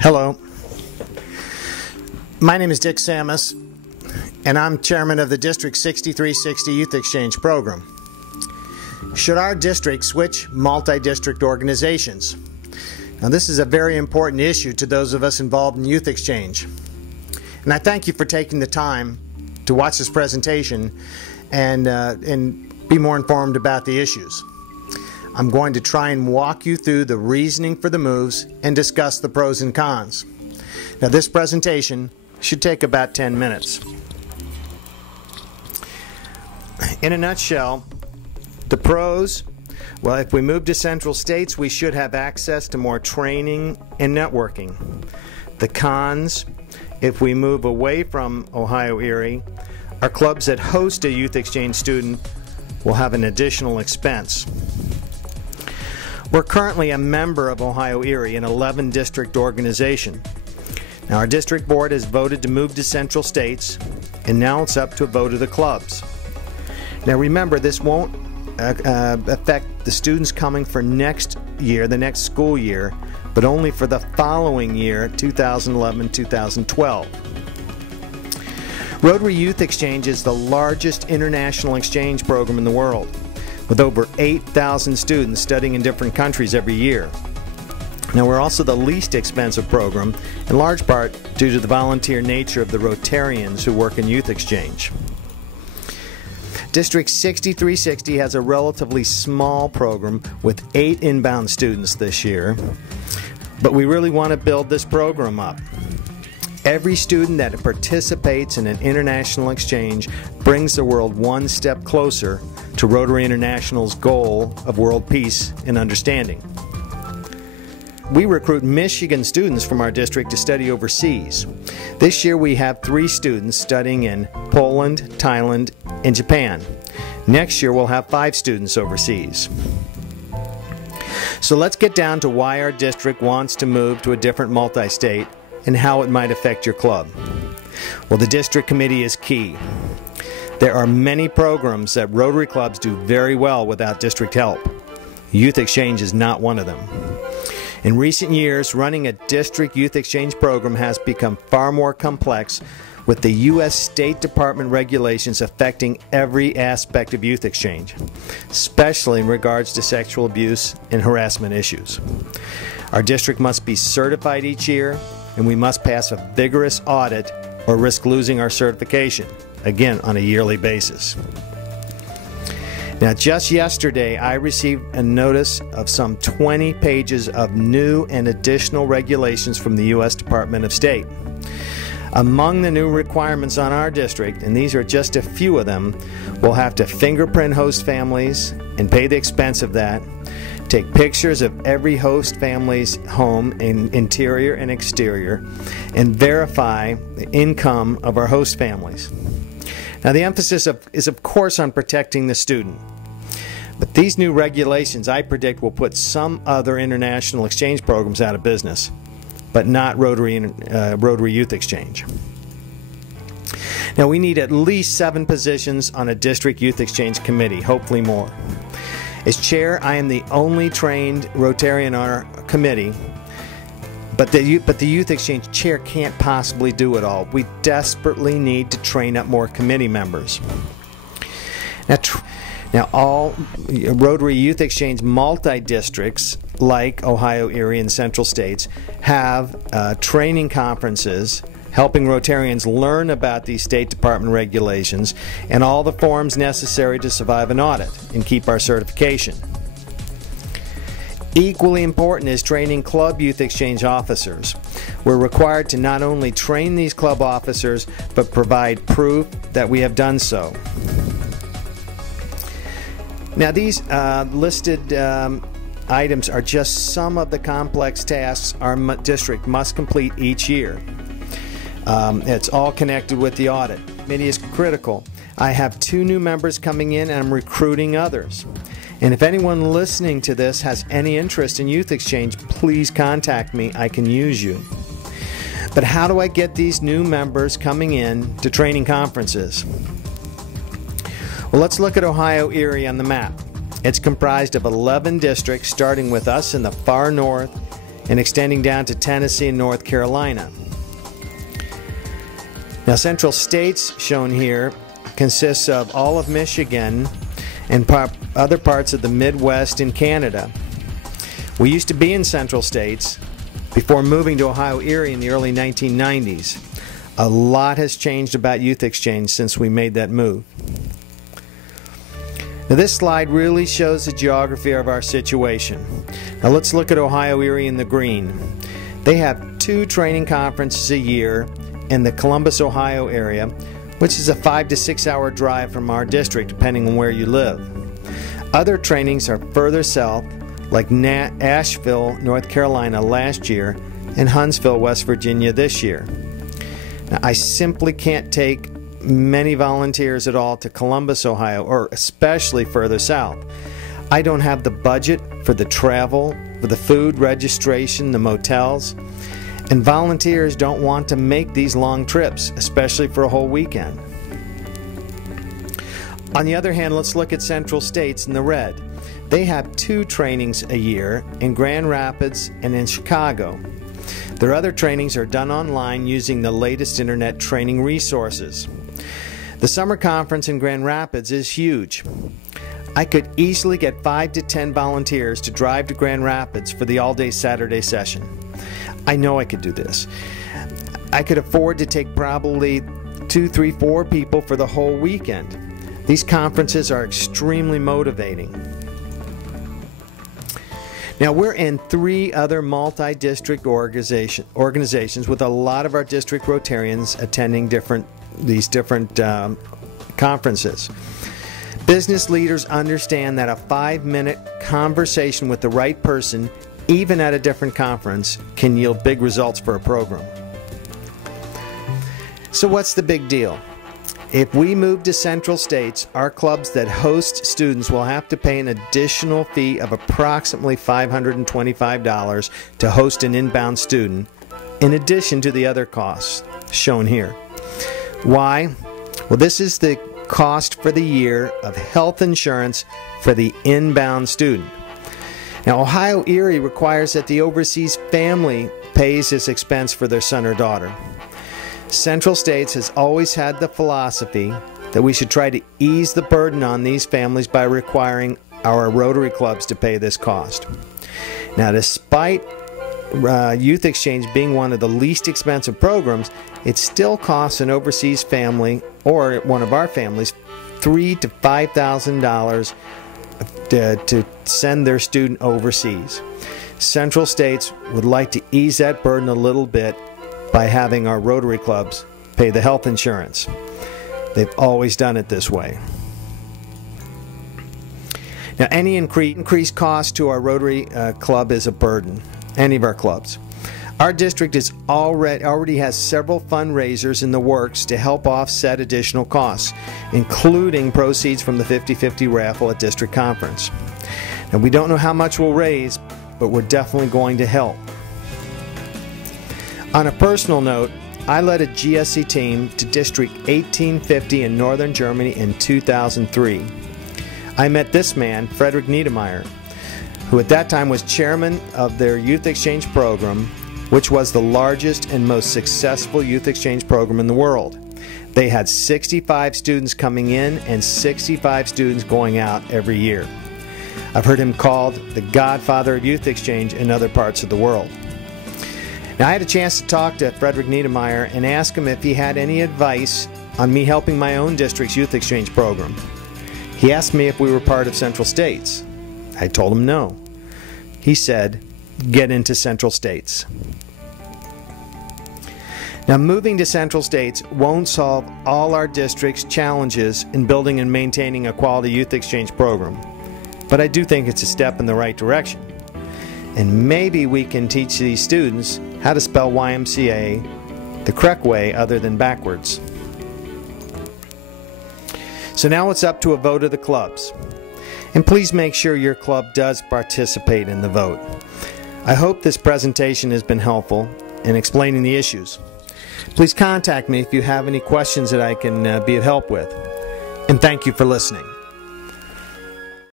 Hello. My name is Dick Samus, and I'm chairman of the District 6360 Youth Exchange Program. Should our district switch multi-district organizations? Now, this is a very important issue to those of us involved in youth exchange. And I thank you for taking the time to watch this presentation and be more informed about the issues. I'm going to try and walk you through the reasoning for the moves and discuss the pros and cons. Now, this presentation should take about 10 minutes. In a nutshell, the pros, well, if we move to central states, we should have access to more training and networking. The cons, if we move away from Ohio Erie, our clubs that host a youth exchange student will have an additional expense. We're currently a member of Ohio Erie, an 11-district organization. Now, our district board has voted to move to central states, and now it's up to a vote of the clubs. Now, remember, this won't affect the students coming for next year, the next school year, but only for the following year, 2011-2012. Rotary Youth Exchange is the largest international exchange program in the world, with over 8,000 students studying in different countries every year. Now, we're also the least expensive program, in large part due to the volunteer nature of the Rotarians who work in youth exchange. District 6360 has a relatively small program with 8 inbound students this year, but we really want to build this program up. Every student that participates in an international exchange brings the world one step closer to Rotary International's goal of world peace and understanding. We recruit Michigan students from our district to study overseas. This year we have 3 students studying in Poland, Thailand, and Japan. Next year we'll have 5 students overseas. So let's get down to why our district wants to move to a different multi-state and how it might affect your club. Well, the district committee is key. There are many programs that Rotary clubs do very well without district help. Youth exchange is not one of them. In recent years, running a district youth exchange program has become far more complex, with the U.S. State Department regulations affecting every aspect of youth exchange, especially in regards to sexual abuse and harassment issues. Our district must be certified each year, and we must pass a vigorous audit or risk losing our certification, again on a yearly basis. Now, just yesterday, I received a notice of some 20 pages of new and additional regulations from the U.S. Department of State. Among the new requirements on our district, and these are just a few of them, we'll have to fingerprint host families and pay the expense of that, take pictures of every host family's home in interior and exterior, and verify the income of our host families. Now, the emphasis is of course on protecting the student, but these new regulations I predict will put some other international exchange programs out of business, but not Rotary Youth Exchange. Now, we need at least 7 positions on a district youth exchange committee, hopefully more. As chair, I am the only trained Rotarian on our committee, but the youth exchange chair can't possibly do it all. We desperately need to train up more committee members. Now all Rotary Youth Exchange multi-districts, like Ohio, Erie, and Central States, have training conferences helping Rotarians learn about these State Department regulations and all the forms necessary to survive an audit and keep our certification. Equally important is training club youth exchange officers. We're required to not only train these club officers, but provide proof that we have done so. Now, these listed items are just some of the complex tasks our district must complete each year. It's all connected with the audit. Committee is critical. I have 2 new members coming in, and I'm recruiting others. And if anyone listening to this has any interest in youth exchange, please contact me. I can use you. But how do I get these new members coming in to training conferences? Well, let's look at Ohio Erie on the map. It's comprised of 11 districts, starting with us in the far north and extending down to Tennessee and North Carolina. Now, Central States, shown here, consists of all of Michigan and other parts of the Midwest and Canada. We used to be in Central States before moving to Ohio Erie in the early 1990s. A lot has changed about Youth Exchange since we made that move. Now, this slide really shows the geography of our situation. Now let's look at Ohio Erie in the green. They have 2 training conferences a year in the Columbus, Ohio area, which is a 5 to 6 hour drive from our district depending on where you live. Other trainings are further south, like Asheville, North Carolina last year and Huntsville, West Virginia this year. Now, I simply can't take many volunteers at all to Columbus, Ohio, or especially further south. I don't have the budget for the travel, for the food, registration, the motels, and volunteers don't want to make these long trips, especially for a whole weekend. On the other hand, let's look at Central States in the red. They have 2 trainings a year in Grand Rapids and in Chicago. Their other trainings are done online using the latest internet training resources. The summer conference in Grand Rapids is huge. I could easily get 5 to 10 volunteers to drive to Grand Rapids for the all-day Saturday session. I know I could do this. I could afford to take probably 2, 3, 4 people for the whole weekend. These conferences are extremely motivating. Now, we're in 3 other multi-district organizations with a lot of our district Rotarians attending these different conferences. Business leaders understand that a 5-minute conversation with the right person, even at a different conference, can yield big results for a program. So what's the big deal? If we move to Central States, our clubs that host students will have to pay an additional fee of approximately $525 to host an inbound student, in addition to the other costs shown here. Why? Well, this is the cost for the year of health insurance for the inbound student. Now, Ohio Erie requires that the overseas family pays this expense for their son or daughter. Central States has always had the philosophy that we should try to ease the burden on these families by requiring our Rotary clubs to pay this cost. Now, despite Youth Exchange being one of the least expensive programs, it still costs an overseas family or one of our families $3,000 to $5,000 to send their student overseas. Central States would like to ease that burden a little bit by having our Rotary clubs pay the health insurance. They've always done it this way. Now, any increased cost to our Rotary club is a burden, any of our clubs. Our district already has several fundraisers in the works to help offset additional costs, including proceeds from the 50-50 raffle at district conference. Now, we don't know how much we'll raise, but we're definitely going to help. On a personal note, I led a GSC team to District 1850 in Northern Germany in 2003. I met this man, Frederick Niedermeyer, who at that time was chairman of their Youth Exchange program, which was the largest and most successful Youth Exchange program in the world. They had 65 students coming in and 65 students going out every year. I've heard him called the godfather of Youth Exchange in other parts of the world. Now, I had a chance to talk to Frederick Niedermeyer and ask him if he had any advice on me helping my own district's Youth Exchange program. He asked me if we were part of Central States. I told him no. He said, get into Central States. Now, moving to Central States won't solve all our district's challenges in building and maintaining a quality Youth Exchange program, but I do think it's a step in the right direction. And maybe we can teach these students how to spell YMCA the correct way other than backwards. So now it's up to a vote of the clubs. And please make sure your club does participate in the vote. I hope this presentation has been helpful in explaining the issues. Please contact me if you have any questions that I can be of help with. And thank you for listening.